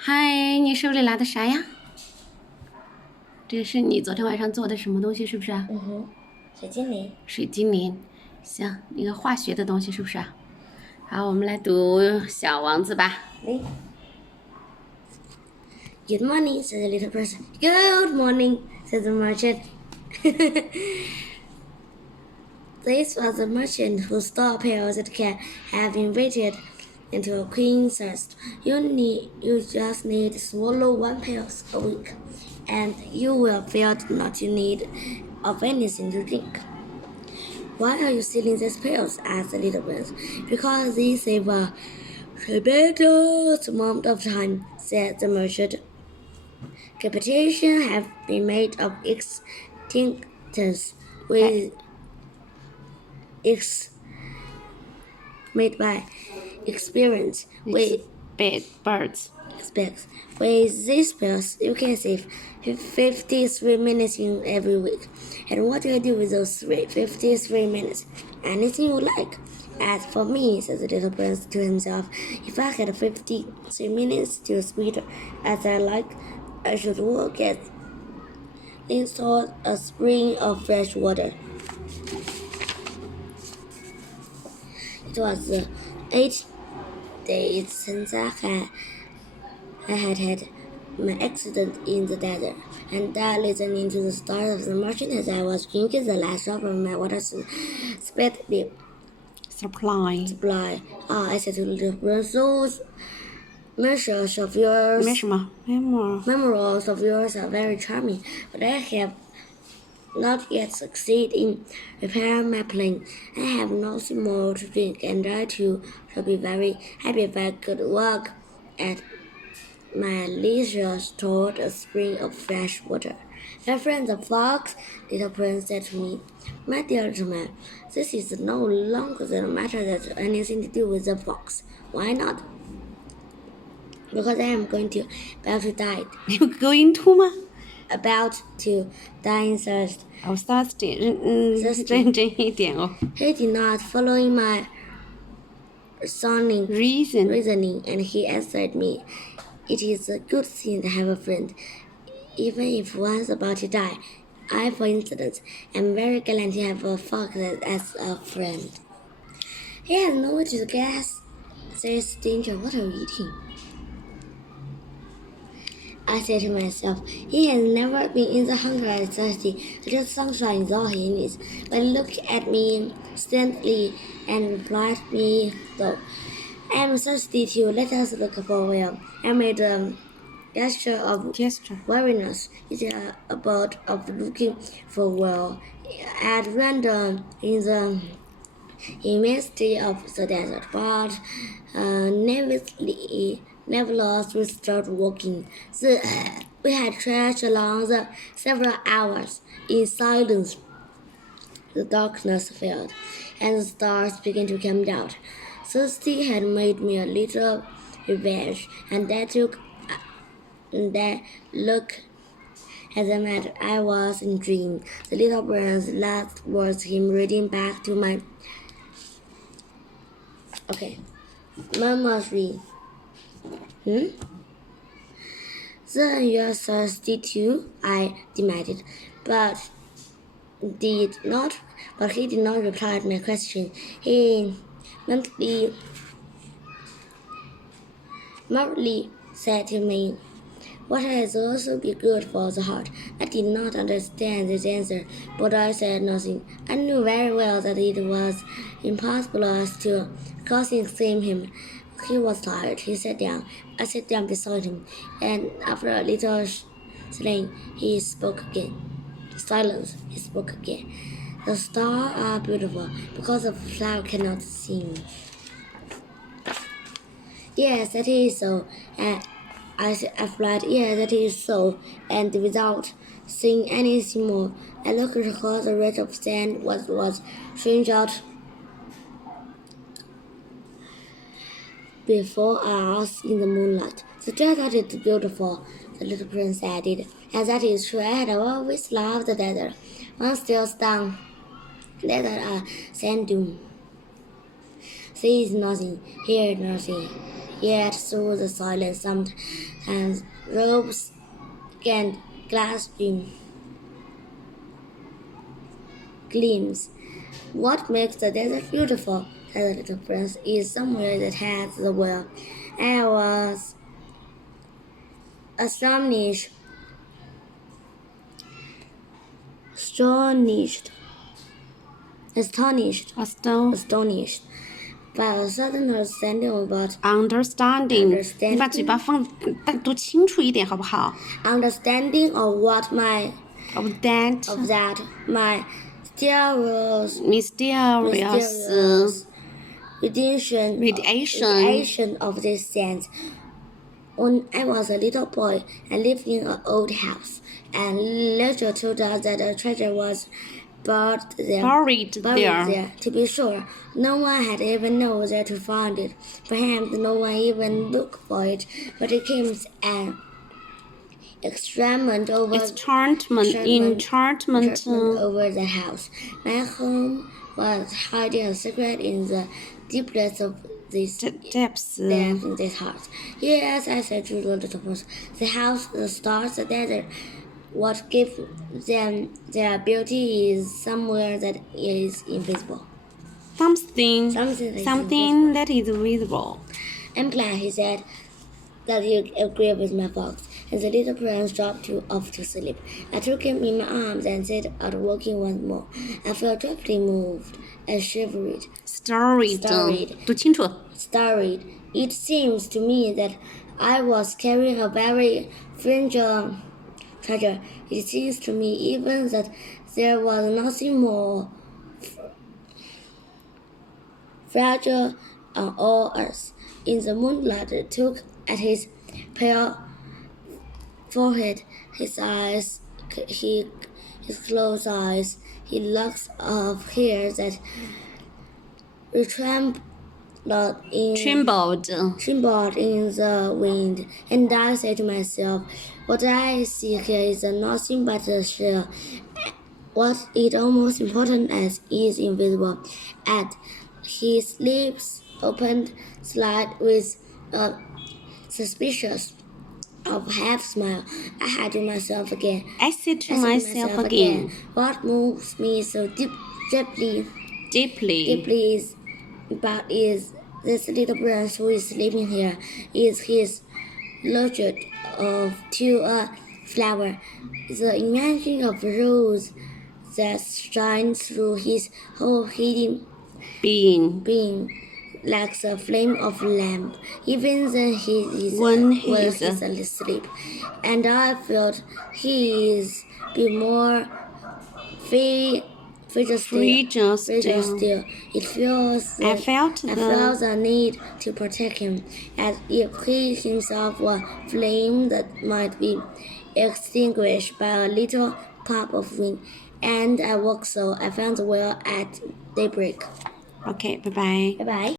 嗨，你手里拿的啥呀？这是你昨天晚上做的什么东西，是不是？水精灵。水精灵，行，一个化学的东西，是不是？好，我们来读小王子吧。Good morning, said the little person. Good morning, said the merchant. This was the merchant whose store pails it can have invited into a queen's thirst. You just need to swallow one pail a week, and you will feel not in need of anything to drink. Why are you stealing these pills? Asked the little prince. Because they save a tremendous amount of time, said the merchant. Reputations have been made of extinctions made by experience. Birds. With these pills, you can save 53 minutes in every week. And what do you do with those 53 minutes? Anything you like. As for me, said the little prince to himself, if I had 53 minutes to speed as I like, I should walk at install a spring of fresh water. It was 8 days since I had had my accident in the desert, and listening to the story of the merchant as I was drinking the last drop of my water Supply. I said to the little prince, those measures of yours, 没什么 memoirs of yours are very charming, but I have not yet succeeded in repairing my plane. I have nothing more to drink, and I too shall be very happy if I could walk at my leisure toward a spring of fresh water. My friend the fox, little prince said to me, my dear little man, this is no longer the matter that anything to do with the fox. Why not? Because I am about to die. You going to 吗 About to die in thirst. Oh, thirsty. 认真一点哦。 He did not follow my reasoning, and he answered me, it is a good thing to have a friend, even if one's about to die. I, for instance, am very glad to have a fox as a friend. He has nowhere to guess this danger. What are you eating? I said to myself, he has never been in the hunger and thirsty. The sunshine is all he needs. But he looked at me steadily and replied me, though, I am thirsty too. Let us look for a well. I made a gesture of weariness. It is about of looking for a well at random in the immensity of the desert, but nevertheless we started walking. We had trudged along the several hours in silence. The darkness fell, and the stars began to come down. Thirsty had made me a little revenge, and that look as a matter I was in dream. The little prince last was him reading back to my memory. Then you're thirsty too? I demanded, but he did not reply to my question. He mildly said to me, what has also be good for the heart? I did not understand his answer, but I said nothing. I knew very well that it was impossible to cross-examine him. He was tired. He sat down. I sat down beside him, and after a little silence, he spoke again. The stars are beautiful because the flower cannot sing. Yes, that is so. I replied, yes, that is so, and without saying anything more, I looked across the ridge of sand what was stretched out before us in the moonlight. The desert is beautiful, the little prince added, and that is true. I had always loved the desert. One still down desert sand dune. There is nothing, here nothing. Yet through the silence sometimes ropes and glass gleams. What makes the desert beautiful, said the little prince, is somewhere that has the well. I was astonished by a sudden understanding about understanding， 你把嘴巴读清楚一点好不好 understanding of what my？Of that my mysterious radiation of this sense. When I was a little boy, I lived in an old house, and legend told us that a treasure was buried there. To be sure, no one had ever known where to find it. Perhaps no one even looked for it, but it came an enchantment over the house. My home was hiding a secret in the deepness of this house. Yes, I said to the little prince, the house, the stars, the desert. What gives them their beauty is somewhere that is invisible. Something that is visible. I'm glad, he said, that you agree with my thoughts. And the little prince dropped off to sleep. I took him in my arms and set out walking once more. I felt deeply moved and shivered. Storied. 读清楚。 Storied. It seems to me that I was carrying a very fragile treasure. It seems to me even that there was nothing more fragile on all earth. In the moonlight, I took at his pale forehead, his eyes, his closed eyes, his locks of hair that trembled in the wind, and I said to myself, what I see here is nothing but a shell. What is almost important as is invisible. And his lips opened slightly with a suspicious of half smile. I said to myself again. What moves me so deeply is this little prince who is sleeping here, is his loyalty to a flower, the imagining of rose that shines through his whole hidden being like the flame of a lamp, even then he is asleep. And I felt he is be more fragile still. I felt the need to protect him, as if he himself were a flame that might be extinguished by a little puff of wind. And I walked so I found the well at daybreak. Okay, bye bye. Bye bye.